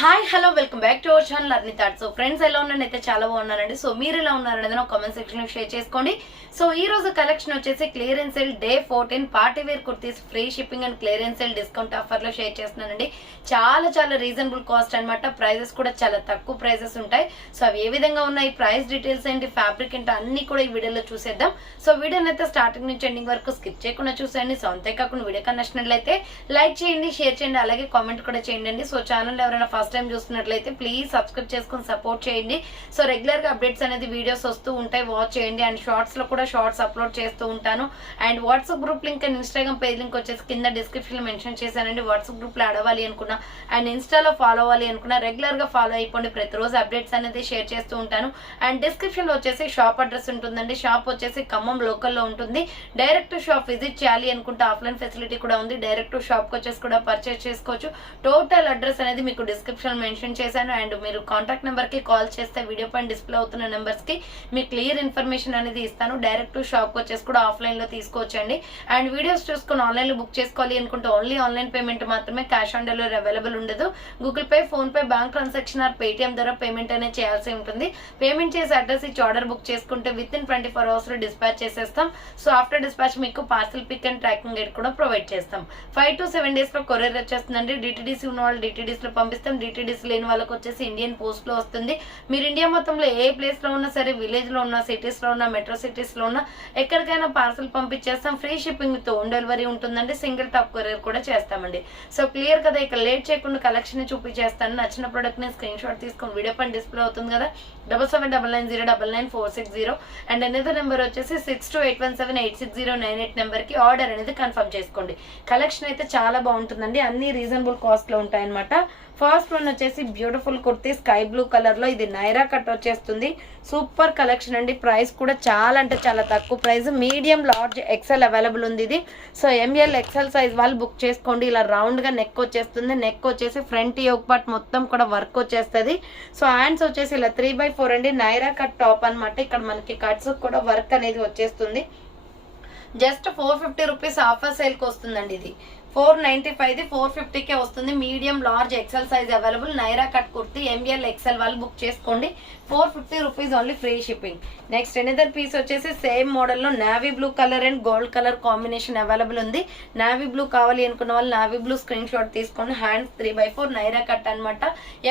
Hi hello welcome back to our channel అర్ని thought. So friends ఎలా ఉన్నానైతే చాలా బాగున్నానండి. సో మీరు ఎలా ఉన్నారనేది నా కామెంట్ సెక్షన్ లో షేర్ చేసుకోండి. సో ఈ రోజు కలెక్షన్ వచ్చేసి clearance sale day 14 party wear kurtis free shipping and clearance sale discount offer లో షేర్ చేస్తున్నానండి. చాలా రీజనబుల్ కాస్ట్ అనమాట. ప్రైజెస్ కూడా చాలా తక్కువ ప్రైజెస్ ఉంటాయి. సో అవి ఏ విధంగా ఉన్నాయి, ప్రైస్ డీటెయిల్స్ ఏంటి, ఫ్యాబ్రిక్ ఏంటి అన్ని కూడా ఈ వీడియోలో చూసేద్దాం. సో వీడియోని అయితే స్టార్టింగ్ నుంచి ఎండింగ్ వరకు స్కిప్ చేయకుండా చూసేయండి. సో అంతేకాకుండా వీడియో నచ్చినట్లయితే లైక్ చేయండి, షేర్ చేయండి, అలాగే కామెంట్ కూడా చేయండి. సో ఛానల్ ఎవరైనా ఫస్ట్ టైం చూస్తున్నట్లయితే ప్లీజ్ సబ్స్క్రైబ్ చేసుకుని సపోర్ట్ చేయండి. సో రెగ్యులర్ గా అప్డేట్స్ అనేది వీడియోస్ వస్తూ ఉంటాయి, వాచ్ చేయండి. అండ్ షార్ట్స్ లో కూడా షార్ట్స్ అప్లోడ్ చేస్తూ ఉంటాను. And WhatsApp group link and Instagram page link వచ్చేసి కింద డిస్క్రిప్షన్ లో మెన్షన్ చేశానండి. వాట్సాప్ గ్రూప్ లో అడవాలి అనుకున్నా అండ్ ఇన్స్టాలో ఫాలో అవ్వాలి అనుకున్నా రెగ్యులర్ గా ఫాలో అయిపోండి. ప్రతిరోజు అప్డేట్స్ అనేది షేర్ చేస్తూ ఉంటాను. అండ్ డిస్క్రిప్షన్ లో వచ్చేసి షాప్ అడ్రస్ ఉంటుందండి. షాప్ వచ్చేసి ఖమ్మం లోకల్లో ఉంటుంది. డైరెక్ట్ షాప్ విజిట్ చేయాలి అనుకుంటే ఆఫ్లైన్ ఫెసిలిటీ కూడా ఉంది. డైరెక్ట్ షాప్ కి వచ్చేసి కూడా పర్చేస్ చేసుకోవచ్చు. టోటల్ అడ్రస్ అనేది మీకు డిస్క్రిప్షన్ మెన్షన్ చేశాను. అండ్ మీరు కాంటాక్ట్ నెంబర్ కి కాల్ చేస్తే వీడియో పైన డిస్ప్లే అవుతున్న నెంబర్స్ కి మీకు క్లియర్ ఇన్ఫర్మేషన్ అనేది ఇస్తాను. డైరెక్ట్ షాప్ కి వచ్చేసి కూడా ఆఫ్లైన్ లో తీసుకోవచ్చండి. అండ్ వీడియోస్ చూసుకుని ఆన్లైన్ లో బుక్ చేసుకోవాలి అనుకుంటే ఓన్లీ ఆన్లైన్ పేమెంట్ మాత్రమే, క్యాష్ ఆన్ డెలివరీ అవైలబుల్ ఉండదు. Google Pay, PhonePe, bank transaction or Paytm ద్వారా పేమెంట్ అనేది చేయాల్సి ఉంటుంది. పేమెంట్ చేసి అడ్రస్ ఇచ్చి ఆర్డర్ బుక్ చేసుకుంటే విత్ ఇన్ 24 hours లో డిస్పాచ్ చేసేస్తాం. సో ఆఫ్టర్ డిస్పాచ్ మీకు parcel pick and tracking guide కూడా ప్రొవైడ్ చేస్తాం. 5 to 7 days లో కొరియర్ వచ్చేస్తుందండి. డిటిడిసి ఉన్న వాళ్ళు డిటిడిసి లో పంపిస్తాం. డిటిడిసి లేని వాళ్ళకి వచ్చేసి ఇండియన్ పోస్ట్ లో వస్తుంది. మీరు ఇండియా మొత్తంలో ఏ ప్లేస్ లో ఉన్నా సరే, విలేజ్ లో ఉన్నా, సిటీస్ లో ఉన్నా, మెట్రో సిటీస్ లో ఉన్నా ఎక్కడికైనా పార్సల్ పంపించేస్తాం. ఫ్రీ షిప్పింగ్ తో హోమ్ డెలివరీ ఉంటుందండి. సింగిల్ టాప్ కొరియర్ కూడా చేస్తామండి. సో క్లియర్ కదా, ఇక లేట్ చేయకుండా కలెక్షన్ చూపించేస్తాను. నచ్చిన ప్రొడక్ట్ ని స్క్రీన్ షాట్ తీసుకొని వీడియో పైన డిస్ప్లే అవుతుంది కదా, 7799099460 అండ్ అనేది నెంబర్ వచ్చేసి 6281786098 నెంబర్ కి ఆర్డర్ అనేది కన్ఫర్మ్ చేసుకోండి. కలెక్షన్ అయితే చాలా బాగుంటుందండి. అన్ని రీజనబుల్ కాస్ట్ లో ఉంటాయన్నమాట. ఫస్ట్ వన్ వచ్చేసి beautiful kurti sky blue colour లో, ఇది నైరా కట్ వచ్చేస్తుంది. సూపర్ కలెక్షన్ అండి. ప్రైస్ కూడా చాలా అంటే చాలా తక్కువ price. Medium, large, XL available ఉంది ఇది. సో ఎంఎల్, ఎక్సెల్ సైజ్ వాళ్ళు బుక్ చేసుకోండి. ఇలా రౌండ్ గా నెక్ వచ్చేస్తుంది. నెక్ వచ్చేసి ఫ్రంట్ యోక్ పార్ట్ మొత్తం కూడా వర్క్ వచ్చేస్తుంది. సో హ్యాండ్స్ వచ్చేసి ఇలా 3/4 అండి. నైరా కట్ టాప్ అనమాట. ఇక్కడ మనకి కట్స్ కూడా వర్క్ అనేది వచ్చేస్తుంది. జస్ట్ 450 రూపీస్ ఆఫర్ సేల్ కి వస్తుందండి. ఇది 495 450కే వస్తుంది. Medium, large, XL size available. Naira cut kurti M L, XL వాళ్ళు బుక్ చేసుకోండి. 450 rupees only, free shipping. Next another piece వచ్చేసి సేమ్ మోడల్ లో navy blue colour and gold colour combination available ఉంది. నావీ బ్లూ కావాలి అనుకున్న వాళ్ళు నావీ బ్లూ స్క్రీన్ షాట్ తీసుకోండి. Hands 3/4 Naira cut అనమాట.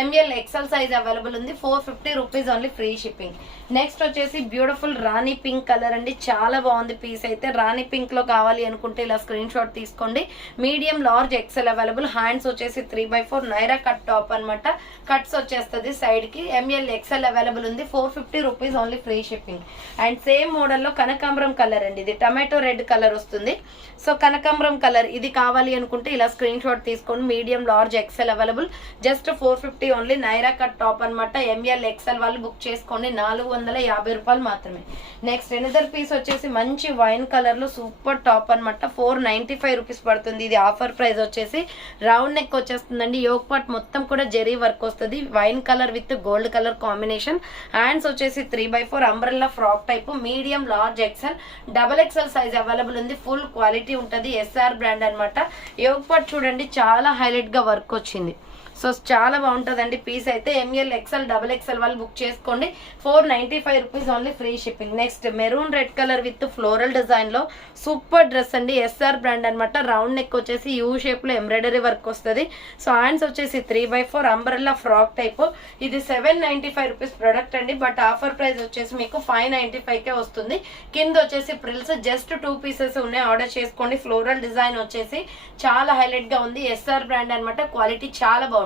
ఎంఎల్, ఎక్సెల్ సైజ్ అవైలబుల్ ఉంది. 450 rupees only, free shipping. Next వచ్చేసి బ్యూటిఫుల్ రాణి పింక్ కలర్ అండి. చాలా బాగుంది పీస్ అయితే. రాణి పింక్ లో కావాలి అనుకుంటే ఇలా స్క్రీన్ షాట్ తీసుకోండి. Medium, large, XL available. Hands వచ్చేసి 3/4 నైరా కట్ టాప్ అనమాట. కట్స్ వచ్చేస్తుంది సైడ్ కి. ఎంఎల్, ఎక్సెల్ అవైలబుల్ ఉంది. 450 rupees only, free shipping. And same model లో కనకాంబరం కలర్ అండి. ఇది టమాటో రెడ్ కలర్ వస్తుంది. సో కనకాంబరం కలర్ ఇది కావాలి అనుకుంటే ఇలా స్క్రీన్ షాట్ తీసుకోండి. Medium, large, XL available. Just 450 only. Naira cut top అనమాట. ఎంఎల్, ఎక్సెల్ వాళ్ళు బుక్ చేసుకోండి. 450 రూపాయలు మాత్రమే. నెక్స్ట్ ఎనదర్ పీస్ వచ్చేసి మంచి వైన్ కలర్ లో సూపర్ టాప్ అనమాట. 495 రూపీస్ పడుతుంది. ఇది ఆఫర్ ప్రైస్ వచ్చేసి రౌండ్ నెక్ వచ్చేస్తుందండి. యోక్ పార్ట్ మొత్తం కూడా జెరీ వర్క్ వస్తుంది. Wine colour with gold colour combination. Hands వచ్చేసి 3/4 umbrella frock type. Medium, large, XL, double XL size available ఉంది. ఫుల్ క్వాలిటీ ఉంటుంది. ఎస్ఆర్ బ్రాండ్ అనమాట. యోక్ పార్ట్ చూడండి చాలా హైలైట్ గా వర్క్ వచ్చింది. సో చాలా బాగుంటుందండి పీస్ అయితే. ఎంఎల్, ఎక్సెల్, డబల్ ఎక్సెల్ వాళ్ళు బుక్ చేసుకోండి. 495 rupees only, free shipping. Next maroon red colour with floral design లో సూపర్ డ్రెస్ అండి. ఎస్ఆర్ బ్రాండ్ అనమాట. రౌండ్ నెక్ వచ్చేసి యూ షేప్ లో ఎంబ్రాయిడరీ వర్క్ వస్తుంది. సో హ్యాండ్స్ వచ్చేసి 3/4 అంబ్రెల్లా ఫ్రాక్ టైప్. ఇది 795 రూపీస్ ప్రొడక్ట్ అండి. బట్ ఆఫర్ ప్రైస్ వచ్చేసి మీకు 595కే వస్తుంది. కింద వచ్చేసి ప్రిల్స్ జస్ట్ 2 పీసెస్ ఉన్నాయి. ఆర్డర్ చేసుకోండి. ఫ్లోరల్ డిజైన్ వచ్చేసి చాలా హైలైట్ గా ఉంది. ఎస్ఆర్ బ్రాండ్ అనమాట. క్వాలిటీ చాలా బాగుంటుంది.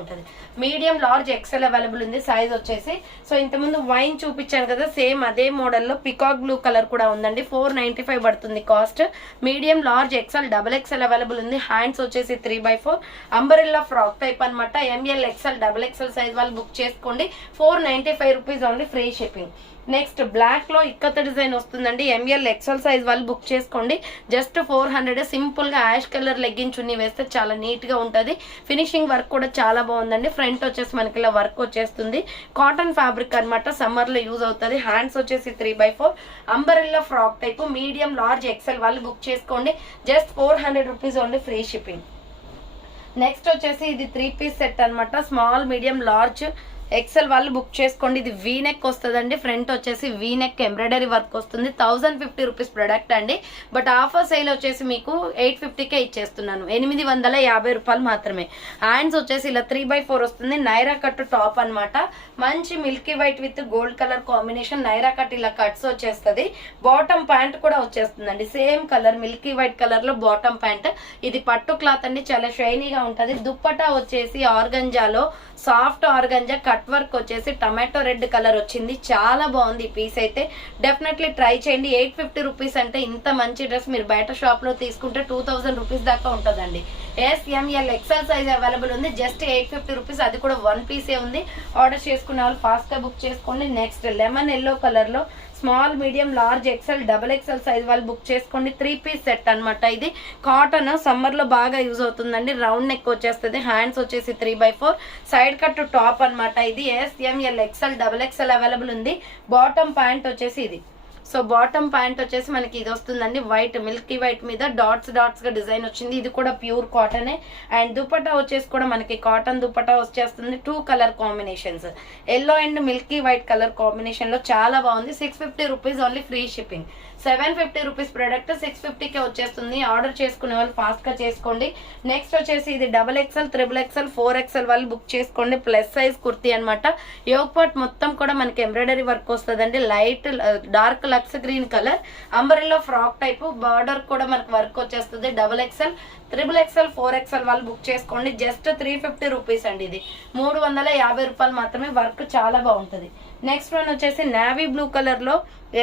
మీడియం, లార్జ్, ఎక్సెల్ అవైలబుల్ ఉంది. సైజ్ వచ్చేసి సో ఇంతకుముందు వైన్ చూపించాను కదా, సేమ్ అదే మోడల్లో పికాక్ బ్లూ కలర్ కూడా ఉందండి. 495 పడుతుంది cost. Medium, large, XL, double XL available ఉంది. హ్యాండ్స్ వచ్చేసి 3/4 అంబరెల్లా ఫ్రాక్ టైప్ అనమాట. M L, XL, double XL size వాళ్ళు బుక్ చేసుకోండి. 495 rupees only, free shipping. Next black లో ఇక్కత డిజైన్ వస్తుందండి. ఎంఎల్, ఎక్సెల్ సైజ్ వాళ్ళు బుక్ చేసుకోండి. జస్ట్ 400. సింపుల్ గా యాష్ కలర్ లెగ్గిన్ చున్నీ వేస్తే చాలా నీట్ గా ఉంటది. ఫినిషింగ్ వర్క్ కూడా చాలా బాగుందండి. ఫ్రంట్ వచ్చేసి మనకి ఇలా వర్క్ వచ్చేస్తుంది. కాటన్ ఫ్యాబ్రిక్ అనమాట. సమ్మర్ లో యూజ్ అవుతుంది. హ్యాండ్స్ వచ్చేసి 3/4 umbrella frock type. Medium, large, XL వాళ్ళు బుక్ చేసుకోండి. Just 400 rupees only, free shipping. Next వచ్చేసి ఇది 3 పీస్ సెట్ అనమాట. స్మాల్ మీడియం లార్జ్ ఎక్సెల్ వాళ్ళు బుక్ చేసుకోండి. ఇది వీ నెక్ వస్తుందండి. ఫ్రంట్ వచ్చేసి వీ నెక్ ఎంబ్రాయిడరీ వర్క్ వస్తుంది. 1050 రూపీస్ ప్రొడక్ట్ అండి. బట్ ఆఫర్ సేల్ వచ్చేసి మీకు 850కే ఇచ్చేస్తున్నాను. 850 రూపాయలు మాత్రమే. హ్యాండ్స్ వచ్చేసి ఇలా 3/4 వస్తుంది. నైరా కట్ టాప్ అనమాట. మంచి Milky white with gold colour combination. Naira cut ఇలా కట్స్ వచ్చేస్తుంది. బాటమ్ ప్యాంట్ కూడా వచ్చేస్తుందండి. Same colour Milky white colour లో బాటమ్ ప్యాంట్. ఇది పట్టు క్లాత్ అండి. చాలా షైనీగా ఉంటుంది. దుప్పటా వచ్చేసి ఆర్గంజాలో సాఫ్ట్ ఆర్గంజా కట్ వర్క్ వచ్చేసి టమాటో రెడ్ కలర్ వచ్చింది. చాలా బాగుంది ఈ పీస్ అయితే. డెఫినెట్లీ ట్రై చేయండి. 850 రూపీస్ అంటే ఇంత మంచి డ్రెస్ మీరు బయట షాప్ లో తీసుకుంటే 2000 రూపీస్ దాకా ఉంటుందండి. SML XL సైజ్ అవైలబుల్ ఉంది. Just 850 rupees. అది కూడా 1 పీసే ఉంది. ఆర్డర్ చేసుకునే వాళ్ళు ఫాస్ట్ గా బుక్ చేసుకోండి. నెక్స్ట్ లెమన్ ఎల్లో కలర్ లో small medium large XL double XL size వాళ్ళు బుక్ చేసుకోండి. 3 పీస్ సెట్ అనమాట. ఇది కాటన్ సమ్మర్ లో బాగా యూజ్ అవుతుందండి. రౌండ్ నెక్ వచ్చేస్తుంది. హ్యాండ్స్ వచ్చేసి 3/4 సైడ్ కట్ టాప్ అనమాట. ఇది SML XL double XL available ఉంది. బాటమ్ ప్యాంట్ వచ్చేసి ఇది. సో బాటమ్ ప్యాంట్ వచ్చేసి మనకి ఇది వస్తుందండి. వైట్ మిల్కీ వైట్ మీద డాట్స్ గా డిజైన్ వచ్చింది. ఇది కూడా ప్యూర్ కాటనే. అండ్ దుపట్టా వచ్చేసి కూడా మనకి కాటన్ దుపట్టా వచ్చేస్తుంది. 2 colour combinations, yellow and milky white colour combination లో చాలా బాగుంది. 650 rupees only, free shipping. 750 rupees product 650కే వచ్చేస్తుంది. ఆర్డర్ చేసుకునే వాళ్ళు ఫాస్ట్ గా చేసుకోండి. నెక్స్ట్ వచ్చేసి ఇది డబుల్ ఎక్సెల్, 3XL, 4XL వాళ్ళు బుక్ చేసుకోండి. ప్లస్ సైజ్ కుర్తీ అనమాట. యోగ్ పార్ట్ మొత్తం కూడా మనకి ఎంబ్రాయిడరీ వర్క్ వస్తుందండి. లైట్ డార్క్ లక్స్ green colour umbrella frock type. Border కూడా మనకి వర్క్ వచ్చేస్తుంది. డబుల్ ఎక్సెల్, 3XL, 4XL వాళ్ళు బుక్ చేసుకోండి. జస్ట్ 350 రూపీస్ అండి. ఇది 350 రూపాయలు మాత్రమే. వర్క్ చాలా బాగుంటుంది. నెక్స్ట్ వన్ వచ్చేసి నావీ బ్లూ కలర్ లో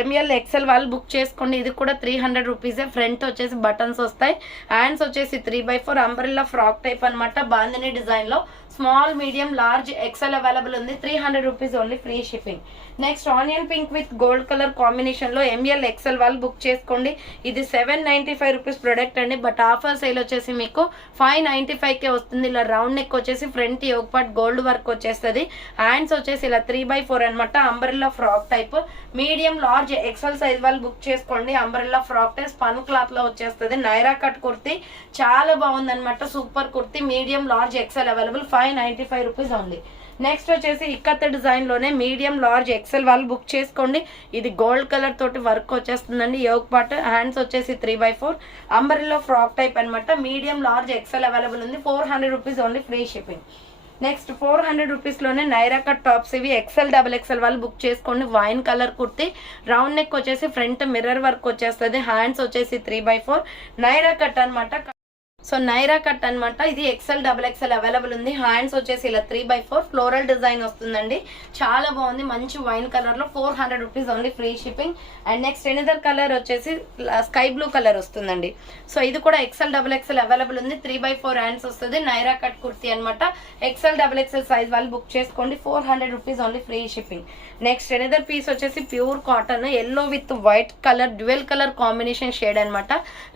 ML XL వాళ్ళు బుక్ చేసుకోండి. ఇది కూడా 300 రూపీసే. ఫ్రంట్ వచ్చేసి బటన్స్ వస్తాయి. హ్యాండ్స్ వచ్చేసి 3/4 అంబ్రెల్లా ఫ్రాక్ టైప్ అనమాట. బాందిని డిజైన్ లో small medium large XL available ఉంది. 300 rupees only, free shipping. Next onion pink with gold colour combination లో ML XL వాళ్ళు బుక్ చేసుకోండి. ఇది 795 రూపీస్ ప్రొడక్ట్ అండి. బట్ ఆఫర్ సేల్ వచ్చేసి మీకు 595కే వస్తుంది. ఇలా రౌండ్ నెక్ వచ్చేసి front yoke part gold work వచ్చేస్తుంది. హ్యాండ్స్ వచ్చేసి ఇలా 3/4 అనమాట. Umbrella frock type. Medium large XL size వాళ్ళు బుక్ చేసుకోండి. Umbrella frock type spun cloth లో వచ్చేస్తుంది. నైరా కట్ కుర్తీ చాలా బాగుంది అనమాట. Super kurti. Medium large XL available. 595 rupees only. Next వచ్చేసి ఇక్కత్ డిజైన్ లోనే మీడియం లార్జ్ ఎక్సెల్ వాళ్ళు బుక్ చేసుకోండి. ఇది గోల్డ్ కలర్ తోటి వర్క్ వచ్చేస్తుందండి. Yoke part. హ్యాండ్స్ వచ్చేసి 3/4 అంబ్రెల్లా ఫ్రాక్ టైప్ అనమాట. మీడియం లార్జ్ ఎక్సెల్ అవైలబుల్ ఉంది. 400 rupees only, free shipping. Next 400 rupees లోనే నైరా కట్ టాప్స్. ఇవి XL, XXL వాళ్ళు బుక్ చేసుకోండి. Wine colour kurti. Round neck వచ్చేసి ఫ్రంట్ మిర్రర్ వర్క్ వచ్చేస్తుంది. హ్యాండ్స్ వచ్చేసి 3/4 నైరా కట్ అనమాట. సో నైరా కట్ అనమాట. ఇది XL, XXL అవైలబుల్ ఉంది. హ్యాండ్స్ వచ్చేసి ఇలా 3/4 ఫ్లోరల్ డిజైన్ వస్తుందండి. చాలా బాగుంది. మంచి వైన్ కలర్ లో 400 rupees only, free shipping. And next another colour వచ్చేసి స్కై బ్లూ కలర్ వస్తుందండి. సో ఇది కూడా XL, XXL అవైలబుల్ ఉంది. 3/4 హ్యాండ్స్ వస్తుంది. నైరా కట్ కుర్తీ అనమాట. XL, XXL సైజ్ వాళ్ళు బుక్ చేసుకోండి. 400 rupees only, free shipping. Next another piece వచ్చేసి pure cotton yellow with white colour dual colour combination shade అనమాట.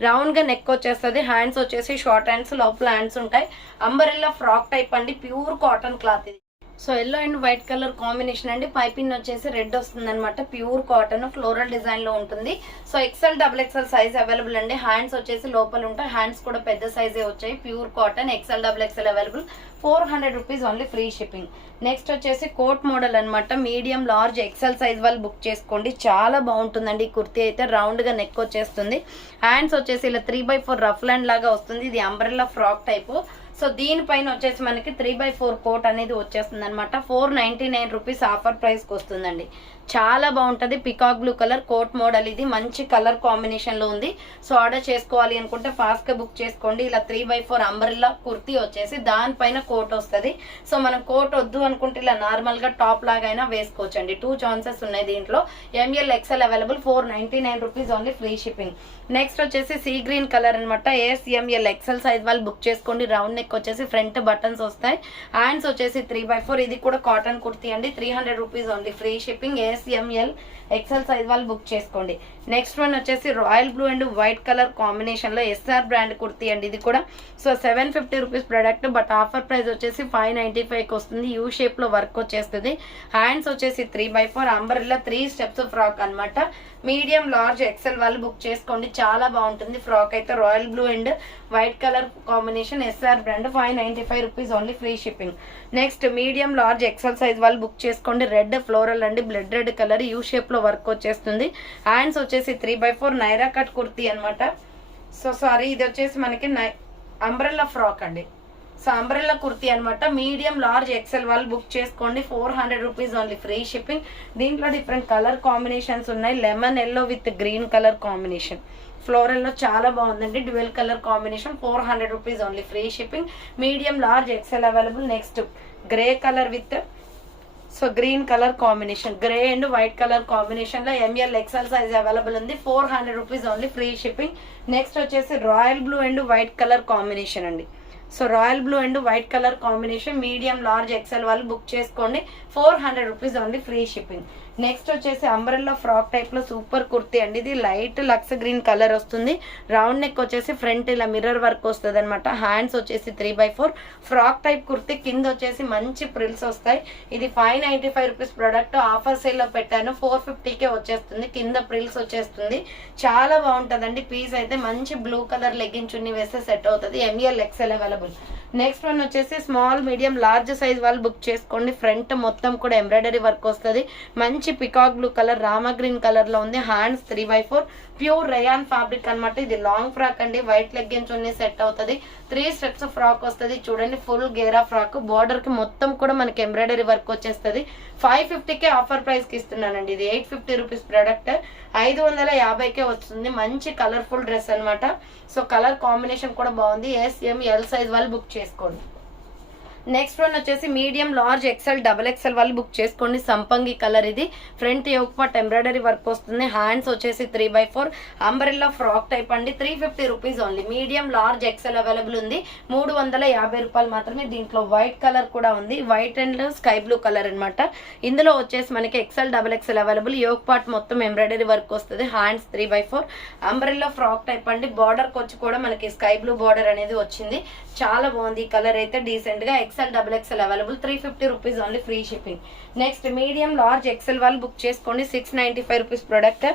రౌండ్ గా నెక్ వచ్చేస్తుంది. హ్యాండ్స్ వచ్చేసి షార్ట్ హ్యాండ్స్, లోపల హ్యాండ్స్ ఉంటాయి. అంబరెల్లా ఫ్రాక్ టైప్ అండి. ప్యూర్ కాటన్ క్లాత్ ఇది. So yellow and white colour combination అండి. పైపింగ్ వచ్చేసి రెడ్ వస్తుంది అనమాట. ప్యూర్ కాటన్ ఫ్లోరల్ డిజైన్ లో ఉంటుంది. So XL, XXL size available అండి. హ్యాండ్స్ వచ్చేసి లోపల ఉంటాయి. హ్యాండ్స్ కూడా పెద్ద సైజే వచ్చాయి. Pure cotton XL, XXL available. 400 rupees only, free shipping. Next వచ్చేసి కోట్ మోడల్ అనమాట. మీడియం లార్జ్ XL సైజ్ వాళ్ళు బుక్ చేసుకోండి. చాలా బాగుంటుందండి ఈ కుర్తీ అయితే. రౌండ్ గా నెక్ వచ్చేస్తుంది. హ్యాండ్స్ వచ్చేసి ఇలా 3/4 రఫ్ ల్యాండ్ లాగా వస్తుంది. ఇది అంబ్రెల్లా ఫ్రాక్ టైప్. సో దీనిపైన వచ్చేసి మనకి 3/4 కోట్ అనేది వచ్చేస్తుంది అనమాట. 499 రూపీస్ ఆఫర్ ప్రైస్ కి వస్తుందండి. చాలా బాగుంటది. Peacock blue colour coat model. ఇది మంచి కలర్ కాంబినేషన్ లో ఉంది. సో ఆర్డర్ చేసుకోవాలి అనుకుంటే ఫాస్ట్ గా బుక్ చేసుకోండి. ఇలా 3/4 అంబ్రెల్లా కుర్తీ వచ్చేసి దానిపైన కోట్ వస్తుంది. సో మనం కోట్ వద్దు అనుకుంటే ఇలా నార్మల్ గా టాప్ లాగా అయినా వేసుకోవచ్చు అండి. 2 చాన్సెస్ ఉన్నాయి దీంట్లో. ML XL available. 499 rupees only, free shipping. Next వచ్చేసి సీ గ్రీన్ కలర్ అనమాట. SML XL సైజ్ వాళ్ళు బుక్ చేసుకోండి. రౌండ్ నెక్ వచ్చేసి ఫ్రంట్ బటన్స్ వస్తాయి. హ్యాండ్స్ వచ్చేసి 3/4. ఇది కూడా కాటన్ కుర్తీ అండి. 300 rupees only, free shipping. SML XL size వాళ్ళు బుక్ చేసుకోండి. నెక్స్ట్ వన్ వచ్చేసి royal blue and white colour combination లో SR బ్రాండ్ కుర్తీ అండి. ఇది కూడా so 750 rupees product. But offer price వచ్చేసి 595కి వస్తుంది. యూ షేప్ లో వర్క్ వచ్చేస్తుంది. హ్యాండ్స్ వచ్చేసి 3/4 అంబ్రెల్లా 3 స్టెప్స్ ఫ్రాక్ అనమాట. మీడియం లార్జ్ XL వాళ్ళు బుక్ చేసుకోండి. చాలా బాగుంటుంది ఫ్రాక్ అయితే. Royal blue and white colour combination SR brand. Brand 595 rupees only, free shipping. Next medium large XL size వాళ్ళు బుక్ చేసుకోండి. రెడ్ ఫ్లోరల్ అండి, blood red colour, U shape లో work వచ్చేస్తుంది. హ్యాండ్స్ వచ్చేసి 3/4 నైరా కట్ కుర్తీ అనమాట. సో సారీ, ఇది వచ్చేసి మనకి అంబ్రెల్లా ఫ్రాక్ అండి. సో అంబ్రెల్లా కుర్తీ అనమాట. మీడియం లార్జ్ ఎక్సెల్ వాళ్ళు బుక్ చేసుకోండి. 400 రూపీస్ ఓన్లీ, ఫ్రీ షిప్పింగ్. దీంట్లో డిఫరెంట్ కలర్ కాంబినేషన్స్ ఉన్నాయి. Lemon yellow with green colour combination, floral లో చాలా బాగుందండి. Dual colour combination, 400 rupees only, free shipping. Medium large XL available. Next grey colour with green colour combination, grey and white colour combination లో M L XL size available ఉంది. 400 rupees only, free shipping. Next వచ్చేసి royal blue and white colour combination అండి. So royal blue and white colour combination, medium large XL వాళ్ళు book చేసుకోండి. 400 rupees only, free shipping. Next వచ్చేసి umbrella frock type లో super kurti అండి. ఇది light లక్స్ green colour వస్తుంది. రౌండ్ నెక్ వచ్చేసి ఫ్రంట్ ఇలా మిర్రర్ వర్క్ వస్తుంది అనమాట. హ్యాండ్స్ వచ్చేసి 3/4 ఫ్రాక్ టైప్ కుర్తీ. కింద వచ్చేసి మంచి ప్రిల్స్ వస్తాయి. ఇది 595 రూపీస్ ప్రోడక్ట్. ఆఫర్ సేల్ లో పెట్టాను, 450కే వచ్చేస్తుంది. కింద ప్రిల్స్ వచ్చేస్తుంది. చాలా బాగుంటుందండి. పీస్ అయితే మంచి బ్లూ కలర్ లెగ్గిన్ చున్నీ వేస్తే సెట్ అవుతుంది. M L XL available. Next one వచ్చేసి స్మాల్ మీడియం లార్జ్ సైజ్ వాళ్ళు బుక్ చేసుకోండి. ఫ్రంట్ మొత్తం కూడా ఎంబ్రాయిడరీ వర్క్ వస్తుంది. మంచి peacock blue colour, rama green colour లో ఉంది. హ్యాండ్స్ 3/4 ప్యూర్ రేయాన్ ఫ్యాబ్రిక్ అనమాట. ఇది లాంగ్ ఫ్రాక్ అండి. వైట్ లెగ్గిన్స్ ఉన్నాయి, సెట్ అవుతుంది. 3 స్టెప్స్ ఫ్రాక్ వస్తుంది. చూడండి, ఫుల్ గేరా ఫ్రాక్. బార్డర్ కి మొత్తం కూడా మనకి ఎంబ్రాయిడరీ వర్క్ వచ్చేస్తుంది. 550కే ఆఫర్ ప్రైస్ కి ఇస్తున్నానండి. ఇది 850 రూపీస్ ప్రోడక్ట్, 550కే వస్తుంది. మంచి కలర్ఫుల్ డ్రెస్ అనమాట. సో కలర్ కాంబినేషన్ కూడా బాగుంది. SML సైజ్ వాళ్ళు బుక్ చేసుకోండి. నెక్స్ట్ వన్ వచ్చేసి medium large XL double XL వాళ్ళు బుక్ చేసుకోండి. సంపంగి కలర్. ఇది front yoke part embroidery work వస్తుంది. హ్యాండ్స్ వచ్చేసి 3/4 అంబ్రెల్లా ఫ్రాక్ టైప్ అండి. 350 rupees only. Medium large XL available ఉంది. 350 రూపాయలు మాత్రమే. దీంట్లో వైట్ కలర్ కూడా ఉంది. White and sky blue colour అనమాట. ఇందులో వచ్చేసి మనకి XL double XL available. Yoke part మొత్తం ఎంబ్రాయిడరీ వర్క్ వస్తుంది. హ్యాండ్స్ 3/4 అంబ్రెల్లా ఫ్రాక్ టైప్ అండి. బార్డర్ వచ్చి కూడా మనకి స్కై బ్లూ బార్డర్ అనేది వచ్చింది. చాలా బాగుంది. ఈ కలర్ అయితే డీసెంట్ గా. XL double XL available. 350 rupees only, free shipping. Next medium large XL వాళ్ళు బుక్ చేసుకోండి. 695 రూపీస్ ప్రొడక్ట్.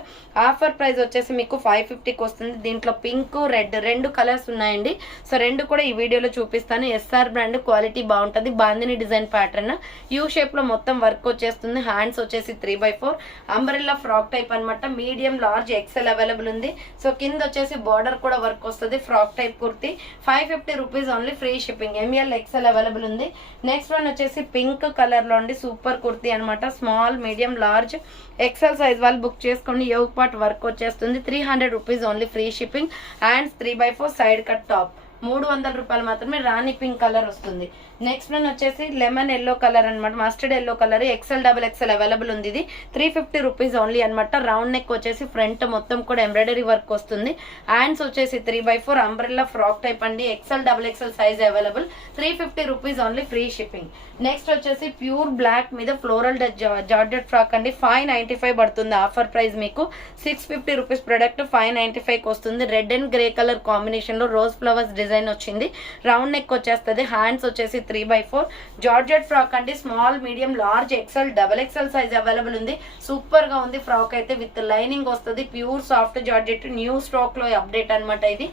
ఆఫర్ ప్రైస్ వచ్చేసి మీకు 550కి వస్తుంది. దీంట్లో పింక్ రెడ్ రెండు కలర్స్ ఉన్నాయండి. సో రెండు కూడా ఈ వీడియోలో చూపిస్తాను. SR బ్రాండ్, క్వాలిటీ బాగుంటుంది. Bandhani design pattern, U shape లో మొత్తం వర్క్ వచ్చేస్తుంది. హ్యాండ్స్ వచ్చేసి 3/4 అంబ్రెల్లా ఫ్రాక్ టైప్ అనమాట. మీడియం లార్జ్ ఎక్సెల్ అవైలబుల్ ఉంది. సో కింద వచ్చేసి బార్డర్ కూడా వర్క్ వస్తుంది. Frock type kurti, 550 rupees only, free shipping. ML XL available ఉంది. నెక్స్ట్ వన్ వచ్చేసి పింక్ కలర్ లో అండి. సూపర్ కుర్తీ అనమాట. Small medium large XL size వాళ్ళు బుక్ చేసుకోండి. యోగ్ పార్ట్ వర్క్ వచ్చేస్తుంది. 300 rupees only, free shipping. Hands 3/4 side cut top, 300 రూపాయలు మాత్రమే. రాణి పింక్ కలర్ వస్తుంది. నెక్స్ట్ వన్ వచ్చేసి లెమన్ ఎల్లో కలర్ అనమాట. Mustard yellow colour. XL double XL available ఉంది. ఇది 350 రూపీస్ ఓన్లీ అనమాట. రౌండ్ నెక్ వచ్చేసి ఫ్రంట్ మొత్తం కూడా ఎంబ్రాయిడరీ వర్క్ వస్తుంది. హ్యాండ్స్ వచ్చేసి 3/4 అంబ్రెల్లా ఫ్రాక్ టైప్ అండి. XL double XL size available. 350 rupees only, free shipping. Next వచ్చేసి ప్యూర్ బ్లాక్ మీద ఫ్లోరల్ జార్జెట్ ఫ్రాక్ అండి. 595 పడుతుంది. ఆఫర్ ప్రైస్ మీకు 650 రూపీస్ ప్రొడక్ట్ 595కి వస్తుంది. Red and grey colour combination లో రోజ్ ఫ్లవర్స్ డిజైన్ వచ్చింది. రౌండ్ నెక్ వచ్చేస్తుంది. హ్యాండ్స్ వచ్చేసి 3/4 జార్జెట్ ఫ్రాక్ అండి. Small medium large XL double XL size available ఉంది. సూపర్ గా ఉంది ఫ్రాక్ అయితే. విత్ లైనింగ్ వస్తుంది. Pure soft georgette, new stock లో అప్డేట్ అనమాట. ఇది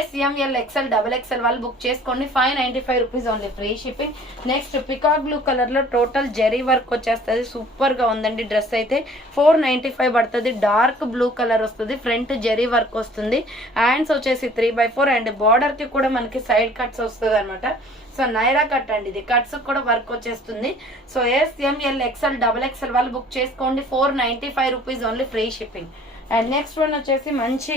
SML ఎక్సెల్ డబల్ ఎక్సెల్ వాళ్ళు బుక్ చేసుకోండి. 595 rupees only, free shipping. Next peacock blue colour లో టోటల్ జెరీ వర్క్ వచ్చేస్తుంది. సూపర్ గా ఉందండి డ్రెస్ అయితే. 495 పడుతుంది. డార్క్ బ్లూ కలర్ వస్తుంది. ఫ్రంట్ జెరీ వర్క్ వస్తుంది. హ్యాండ్స్ వచ్చేసి 3/4 అండ్ బార్డర్ కి కూడా మనకి సైడ్ కట్స్ వస్తుంది అనమాట. సో నైరా కట్ అండి. ఇది కట్స్ కూడా వర్క్ వచ్చేస్తుంది. So SML XL double XL వాళ్ళు బుక్ చేసుకోండి. 495 rupees only, free shipping. And next one వచ్చేసి మంచి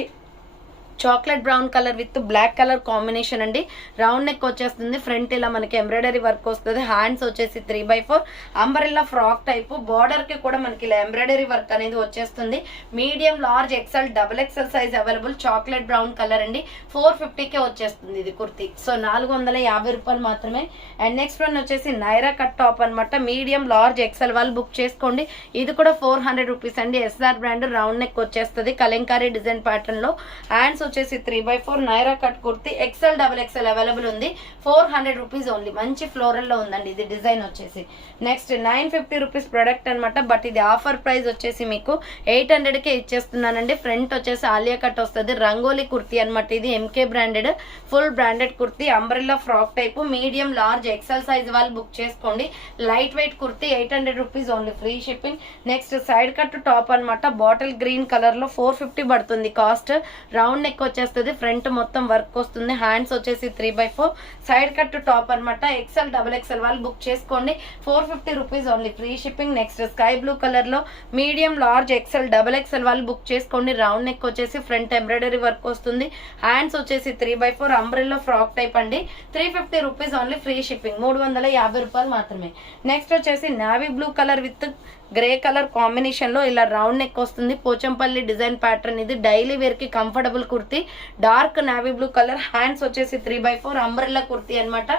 chocolate brown colour with black colour combination అండి. రౌండ్ నెక్ వచ్చేస్తుంది. ఫ్రంట్ ఇలా మనకి ఎంబ్రాయిడరీ వర్క్ వస్తుంది. హ్యాండ్స్ వచ్చేసి 3/4 అంబ్రెల్లా ఫ్రాక్ టైప్. బార్డర్ కి కూడా మనకి ఇలా ఎంబ్రాయిడరీ వర్క్ అనేది వచ్చేస్తుంది. Medium large XL double XL size available. Chocolate brown colour అండి. 450కే వచ్చేస్తుంది ఇది కుర్తీ. సో 450 రూపాయలు మాత్రమే. అండ్ నెక్స్ట్ వన్ వచ్చేసి నైరా కట్ టాప్ అనమాట. మీడియం లార్జ్ ఎక్సెల్ వాళ్ళు బుక్ చేసుకోండి. ఇది కూడా 400 రూపీస్ అండి. SR brand. రౌండ్ నెక్ వచ్చేస్తుంది. కలంకారీ డిజైన్ ప్యాటర్న్ లో. హ్యాండ్స్ వచ్చేసి 3/4 Naira cut kurti XL XXL available ఉంది. 400 రూపీస్ ఓన్లీ. మంచి ఫ్లోరల్ లో ఉందండి ఇది డిజైన్ వచ్చేసి. నెక్స్ట్ 950 రూపీస్ ప్రొడక్ట్ అనమాట. బట్ ఇది ఆఫర్ ప్రైస్ వచ్చేసి మీకు 800కే ఇచ్చేస్తున్నానండి. ఫ్రంట్ వచ్చేసి ఆలియా కట్ వస్తుంది. రంగోలీ కుర్తి అనమాట. ఇది MK branded full branded kurti. Umbrella frock type medium large XL size వాళ్ళు బుక్ చేసుకోండి. Light weight kurti 800 rupees only, free shipping. Next side cut top అనమాట. బాటిల్ గ్రీన్ కలర్ లో 450 పడుతుంది కాస్ట్. రౌండ్ నెక్ వచ్చేస్తుంది. ఫ్రంట్ మొత్తం వర్క్ వస్తుంది. హ్యాండ్స్ వచ్చేసి 3/4 side cut top అనమాట. ఎక్సెల్ XXL వాళ్ళు బుక్ చేసుకోండి. 450 rupees only, free shipping. Next sky blue colour లో మీడియం లార్జ్ ఎక్సెల్ XXL వాళ్ళు బుక్ చేసుకోండి. రౌండ్ నెక్ వచ్చేసి ఫ్రంట్ ఎంబ్రాయిడరీ వర్క్ వస్తుంది. హ్యాండ్స్ వచ్చేసి 3/4 అంబ్రెల్లా ఫ్రాక్ టైప్ అండి. 350 రూపీస్ ఓన్లీ, ఫ్రీ షిప్పింగ్. 350 రూపాయలు మాత్రమే. నెక్స్ట్ వచ్చేసి navy blue colour with grey colour combination లో ఇలా రౌండ్ నెక్ వస్తుంది. Pochampally design pattern. ఇది డైలీ వేర్ కి comfortable kurti. Dark navy blue colour. Hands వచ్చేసి 3/4 అంబ్రెల్లా కుర్తి అనమాట.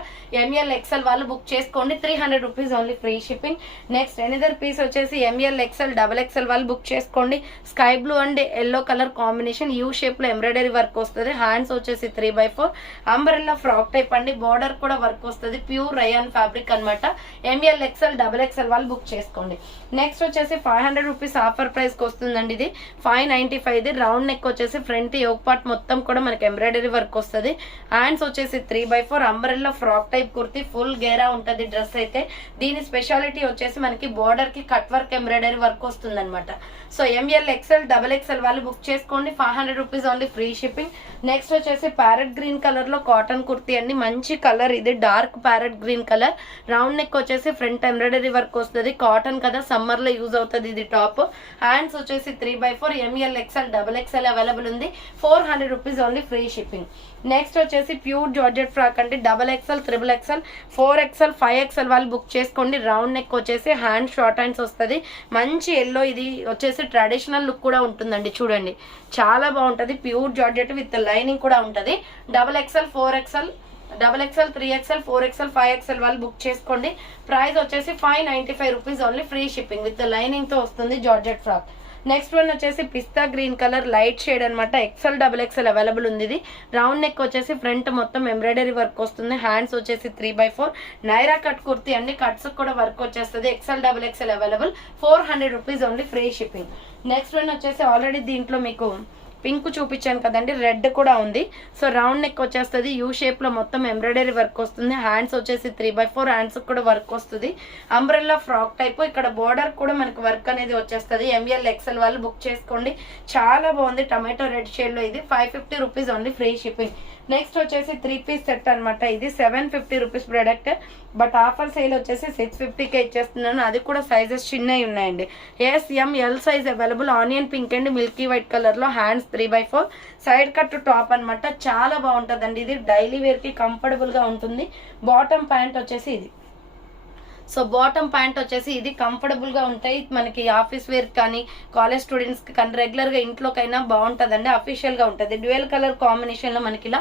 ML XL వాళ్ళు బుక్ చేసుకోండి. 300 rupees only, free shipping. Next another piece వచ్చేసి ML XL XXL వాళ్ళు బుక్ చేసుకోండి. Sky blue and yellow colour combination. U shape లో embroidery work వస్తుంది. Hands వచ్చేసి 3/4 అంబ్రెల్లా ఫ్రాక్ టైప్ అండి. బార్డర్ కూడా వర్క్ వస్తుంది. ప్యూర్ రయాన్ ఫ్యాబ్రిక్ అనమాట. ML XL XXL వాళ్ళు బుక్ చేసుకోండి. నెక్స్ట్ వచ్చేసి 500 రూపీస్ ఆఫర్ ప్రైస్ కి వస్తుందండి. ఇది 595. ఇది రౌండ్ నెక్ వచ్చేసి ఫ్రంట్ యోక్ పార్ట్ మొత్తం కూడా మనకి ఎంబ్రాయిడరీ వర్క్ వస్తుంది. హ్యాండ్స్ వచ్చేసి 3/4 umbrella frock type kurti. Full గేరా ఉంటది డ్రెస్ అయితే. దీని స్పెషాలిటీ వచ్చేసి మనకి బోర్డర్ కి కట్ వర్క్ ఎంబ్రాయిడరీ వర్క్ వస్తుంది అనమాట. సో ML XL XXL వాళ్ళు బుక్ చేసుకోండి. 500 rupees only, free shipping. Next వచ్చేసి ప్యారెట్ గ్రీన్ కలర్ లో కాటన్ కుర్తి అండి. మంచి కలర్ ఇది. Dark parrot green colour. Round neck వచ్చేసి ఫ్రంట్ ఎంబ్రాయిడరీ వర్క్ వస్తుంది. కాటన్ కదా, సమ్మర్ లో యూజ్ అవుతుంది ఇది టాప్. హ్యాండ్స్ వచ్చేసి 3/4 ML XL XXL అవైలబుల్ ఉంది. 400 rupees only, free shipping. Next వచ్చేసి ప్యూర్ జార్జెట్ ఫ్రాక్ అండి. XXL XXL 4XL 5XL వాళ్ళు బుక్ చేసుకోండి. రౌండ్ నెక్ వచ్చేసి హ్యాండ్ షార్ట్ హ్యాండ్స్ వస్తుంది. మంచి ఎల్లో. ఇది వచ్చేసి ట్రెడిషనల్ లుక్ కూడా ఉంటుందండి. చూడండి చాలా బాగుంటది. ప్యూర్ జార్జెట్ విత్ లైనింగ్ కూడా ఉంటది. XXL 4XL XXL 3XL 4XL 5XL వాళ్ళు బుక్ చేసుకోండి. ప్రైస్ వచ్చేసి 595 rupees only, free shipping. With lining తో వస్తుంది జార్జెట్ ఫ్రాక్. నెక్స్ట్ వన్ వచ్చేసి పిస్తా గ్రీన్ కలర్ లైట్ షేడ్ అనమాట. XL XXL అవైలబుల్ ఉంది. ఇది రౌండ్ నెక్ వచ్చేసి ఫ్రంట్ మొత్తం ఎంబ్రాయిడరీ వర్క్ వస్తుంది. హ్యాండ్స్ వచ్చేసి 3/4 నైరా కట్ కుర్తి అండి. కట్స్ కూడా వర్క్ వచ్చేస్తుంది. XL XXL available. 400 rupees only, free shipping. Next one వచ్చేసి ఆల్రెడీ దీంట్లో మీకు పింక్ చూపించాను కదండి, రెడ్ కూడా ఉంది. సో రౌండ్ నెక్ వచ్చేస్తుంది. యూ షేప్ లో మొత్తం ఎంబ్రాయిడరీ వర్క్ వస్తుంది. హ్యాండ్స్ వచ్చేసి 3/4 హ్యాండ్స్ కూడా వర్క్ వస్తుంది. Umbrella frock type. ఇక్కడ బోర్డర్ కూడా మనకి వర్క్ అనేది వచ్చేస్తుంది. ML XL వాళ్ళు బుక్ చేసుకోండి. చాలా బాగుంది. టమాటో రెడ్ షేడ్ లో ఇది. 550 rupees only, free shipping. Next వచ్చేసి 3 పీస్ సెట్ అనమాట. ఇది 750 rupees product. But offer sale వచ్చేసి 650కే ఇచ్చేస్తున్నాను. అది కూడా సైజెస్ చిన్నవి ఉన్నాయండి. SML size available. Onion pink and milky white colour లో. హ్యాండ్స్ 3/4 సైడ్ కట్ టాప్ అనమాట. చాలా బాగుంటుందండి. ఇది డైలీ వేర్ కి కంఫర్టబుల్ గా ఉంటుంది. బాటమ్ ప్యాంట్ వచ్చేసి ఇది. సో బాటమ్ ప్యాంట్ వచ్చేసి ఇది కంఫర్టబుల్ గా ఉంటాయి. మనకి ఆఫీస్ వేర్ కానీ కాలేజ్ స్టూడెంట్స్ కి కానీ రెగ్యులర్ గా ఇంట్లోకైనా బాగుంటదండి. అఫీషియల్ గా ఉంటది. డ్యూయల్ కలర్ కాంబినేషన్ లో మనకి ఇలా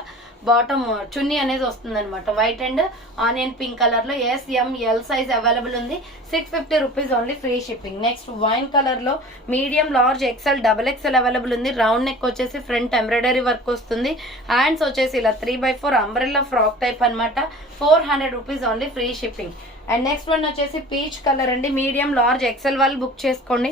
బాటమ్ చున్నీ అనేది వస్తుంది అనమాట. White and onion pink colour లో. SML సైజ్ అవైలబుల్ ఉంది. 650 rupees only, free shipping. Next wine colour లో medium large XL XXL available ఉంది. రౌండ్ నెక్ వచ్చేసి ఫ్రంట్ ఎంబ్రాయిడరీ వర్క్ వస్తుంది. హ్యాండ్స్ వచ్చేసి ఇలా 3/4 అంబ్రెల్లా ఫ్రాక్ టైప్ అనమాట. 400 rupees only, free shipping. And next one వచ్చేసి peach colour అండి. మీడియం లార్జ్ XL వాళ్ళు బుక్ చేసుకోండి.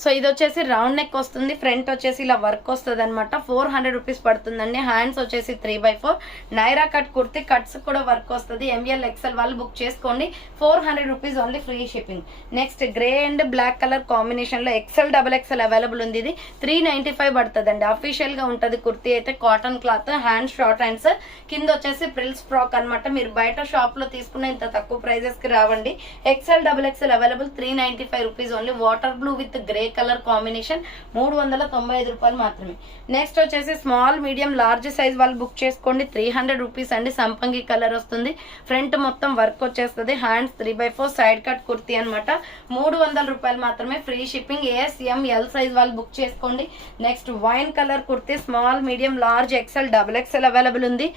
సో ఇది వచ్చేసి రౌండ్ నెక్ వస్తుంది. ఫ్రంట్ వచ్చేసి ఇలా వర్క్ వస్తుంది అనమాట. 400 రూపీస్ పడుతుందండి. హ్యాండ్స్ వచ్చేసి 3/4 నైరా కట్ కుర్తి. కట్స్ కూడా వర్క్ వస్తుంది. ML XL వాళ్ళు బుక్ చేసుకోండి. 400 rupees only, free shipping. Next grey and black colour combination లో XL XXL అవైలబుల్ ఉంది. ఇది 395 పడుతుందండి. అఫీషియల్ గా ఉంటది కుర్తి అయితే. Cotton cloth. Hand short hands. కింద వచ్చేసి ప్రిల్స్ ఫ్రాక్ అనమాట. మీరు బయట షాప్ లో తీసుకున్న ఇంత తక్కువ ప్రైజెస్ కి రావండి. XL XXL available. 395 rupees only. Water blue with grey colour combination. 395 రూపాయలు మాత్రమే. నెక్స్ట్ వచ్చేసి స్మాల్ మీడియం లార్జ్ సైజ్ వాళ్ళు బుక్ చేసుకోండి. 300 రూపీస్ అండి. సంపంగి కలర్ వస్తుంది. ఫ్రంట్ మొత్తం వర్క్ వచ్చేస్తుంది. హ్యాండ్స్ 3/4 సైడ్ కట్ కుర్తి అనమాట. 300 రూపాయలు మాత్రమే, ఫ్రీ షిప్పింగ్. SML సైజ్ వాళ్ళు బుక్ చేసుకోండి. Next wine colour kurti. Small medium large XL XXL available ఉంది.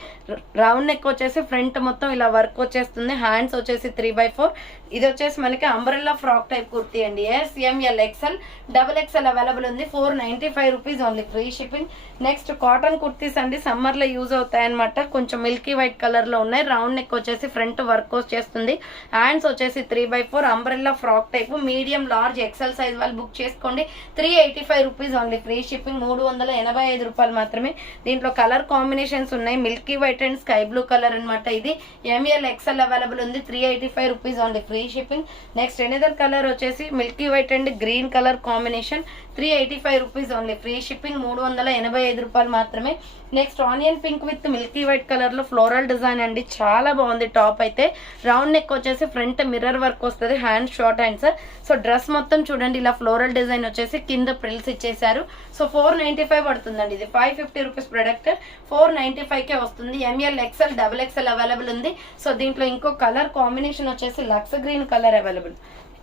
రౌండ్ నెక్ వచ్చేసి ఫ్రంట్ మొత్తం ఇలా వర్క్ వచ్చేస్తుంది. హ్యాండ్స్ వచ్చేసి 3/4 ఇది వచ్చేసి మనకి అంబ్రెల్లా ఫ్రాక్ టైప్ కుర్తీ అండి. S, ML, XL, XXL available ఉంది. 495 rupees only, free shipping. Next cotton kurtis అండి, సమ్మర్ లో యూజ్ అవుతాయి అనమాట. కొంచెం మిల్కీ వైట్ కలర్ లో ఉన్నాయి. రౌండ్ నెక్ వచ్చేసి ఫ్రంట్ వర్క్ చేస్తుంది. హ్యాండ్స్ వచ్చేసి 3/4 umbrella frock type, medium large XL size వాళ్ళు బుక్ చేసుకోండి. 385 రూపీస్ ఓన్లీ, ఫ్రీ షిప్పింగ్. 385 రూపాయలు మాత్రమే. దీంట్లో కలర్ కాంబినేషన్స్ ఉన్నాయి, milky white and sky blue colour అనమాట. ఇది ఎంఎల్, ఎక్స్ఎల్ అవైలబుల్ ఉంది. 385 rupees only, free shipping. Next another colour వచ్చేసి milky white and green colour combination, 385 rupees only, free shipping. 385 రూపాయలు మాత్రమే. Next onion pink with milky white colour లో floral design అండి, చాలా బాగుంది. టాప్ అయితే రౌండ్ నెక్ వచ్చేసి ఫ్రంట్ మిర్రర్ వర్క్ వస్తుంది, hand short hands. So dress మొత్తం చూడండి ఇలా ఫ్లోరల్ డిజైన్ వచ్చేసి కింద ప్రిల్స్ ఇచ్చేసారు. సో 495 పడుతుందండి. ఇది 550 రూపీస్ ప్రొడక్ట్ 495కే వస్తుంది. ఎంఎల్, ఎక్స్ఎల్, XXL అవైలబుల్ ఉంది. సో దీంట్లో ఇంకో కలర్ కాంబినేషన్ వచ్చేసి లక్స్ గ్రీన్ కలర్ అవైలబుల్.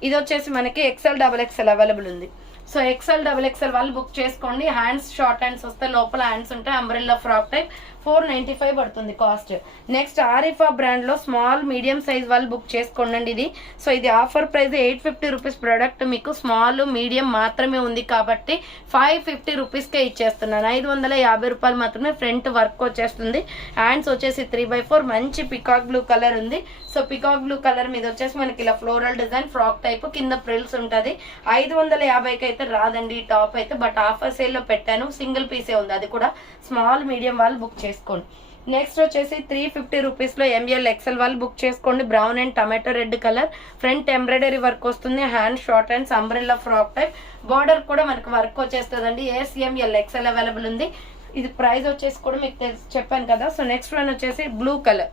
ఇది వచ్చేసి మనకి XL, XXL అవైలబుల్ ఉంది. సో XL, XXL వాళ్ళు బుక్ చేసుకోండి. హ్యాండ్స్ షార్ట్ హ్యాండ్స్ వస్తే, లోపల హ్యాండ్స్ ఉంటాయి. అంబ్రెల్లా ఫ్రాక్ టైప్ 495 పడుతుంది కాస్ట్. నెక్స్ట్ ఆరిఫా బ్రాండ్ లో స్మాల్ మీడియం సైజ్ వాళ్ళు బుక్ చేసుకోండి ఇది. సో ఇది ఆఫర్ ప్రైస్ 850 రూపీస్ ప్రొడక్ట్. మీకు స్మాల్ మీడియం మాత్రమే ఉంది కాబట్టి 550 రూపీస్కే ఇచ్చేస్తున్నాను. 550 రూపాయలు మాత్రమే. ఫ్రంట్ వర్క్ వచ్చేస్తుంది. హ్యాండ్స్ వచ్చేసి 3/4 మంచి పికాక్ బ్లూ కలర్ ఉంది. సో పికాక్ బ్లూ కలర్ మీద వచ్చేసి మనకి ఇలా ఫ్లోరల్ డిజైన్ ఫ్రాక్ టైప్, కింద ప్రిల్స్ ఉంటుంది. 550కి అయితే రాదండి ఈ టాప్ అయితే, బట్ ఆఫర్ సేల్ లో పెట్టాను. సింగిల్ పీసే ఉంది, అది కూడా స్మాల్ మీడియం వాళ్ళు బుక్ చేసుకోండి. నెక్స్ట్ వచ్చేసి 350 రూపీస్ లో ఎంఎల్, ఎక్స్ఎల్ వాళ్ళు బుక్ చేసుకోండి. Brown and tomato red colour, front embroidery work వస్తుంది. Hand short hands, umbrella frock type, border కూడా మనకి వర్క్ వచ్చేస్తుందండి. ఎస్, ఎంఎల్, ఎక్స్ఎల్ అవైలబుల్ ఉంది. ఇది ప్రైస్ వచ్చేసి కూడా మీకు చెప్పాను కదా. సో నెక్స్ట్ వన్ వచ్చేసి blue colour.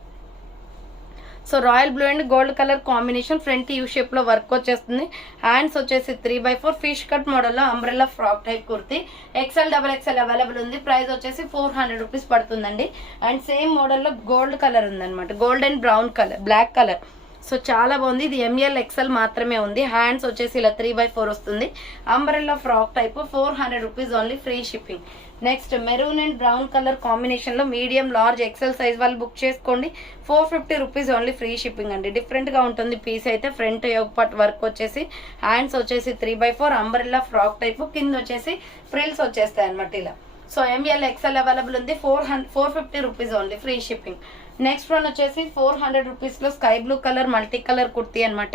So royal blue and gold colour combination, front U shape లో వర్క్ వచ్చేస్తుంది. హ్యాండ్స్ వచ్చేసి 3/4 ఫిష్ కట్ మోడల్ లో umbrella frock type kurti. XL, XXL available ఉంది. ప్రైస్ వచ్చేసి 400 రూపీస్ పడుతుందండి. అండ్ సేమ్ మోడల్ లో gold colour ఉందన్నమాట, gold and brown colour, black colour. So చాలా బాగుంది. ఇది ఎంఎల్, ఎక్స్ఎల్ మాత్రమే ఉంది. హ్యాండ్స్ వచ్చేసి ఇలా 3/4 వస్తుంది. Umbrella frock type 400 rupees only, free shipping. Next maroon and brown colour combination లో మీడియం లార్జ్ ఎక్సెల్ సైజ్ వాళ్ళు బుక్ చేసుకోండి. 450 రూపీస్ ఓన్లీ, ఫ్రీ షిప్పింగ్ అండి. డిఫరెంట్ గా ఉంటుంది పీస్ అయితే. ఫ్రంట్ యోగ్ పట్ వర్క్ వచ్చేసి, హ్యాండ్స్ వచ్చేసి 3/4 అంబ్రెల్లా ఫ్రాక్ టైప్, కింద వచ్చేసి ఫ్రిల్స్ వచ్చేస్తాయి అనమాట ఇలా. సో ఎంఎల్, ఎక్స్ఎల్ అవైలబుల్ ఉంది. 450 rupees only, free shipping. Next one వచ్చేసి 400 రూపీస్ లో sky blue colour multi colour kurti అనమాట.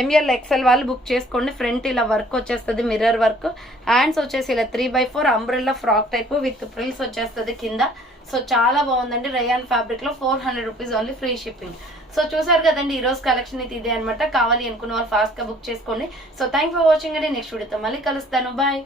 ఎంఎల్, ఎక్స్ఎల్ వాళ్ళు బుక్ చేసుకోండి. ఫ్రంట్ ఇలా వర్క్ వచ్చేస్తుంది, మిర్రర్ వర్క్. హ్యాండ్స్ వచ్చేసి ఇలా 3/4 అంబ్రెల్లా ఫ్రాక్ టైప్ విత్ ప్రిల్స్ వచ్చేస్తుంది కింద. సో చాలా బాగుందండి. రయాన్ ఫ్యాబ్రిక్ లో 400 rupees only, free shipping. So చూసారు కదండి ఈ రోజు కలెక్షన్ అయితే ఇదే అనమాట. కావాలి అనుకున్న వాళ్ళు ఫాస్ట్ గా బుక్ చేసుకోండి. సో థ్యాంక్ ఫర్ వాచింగ్ అండి. నెక్స్ట్ వీడియోతో మళ్ళీ కలుస్తాను. బాయ్.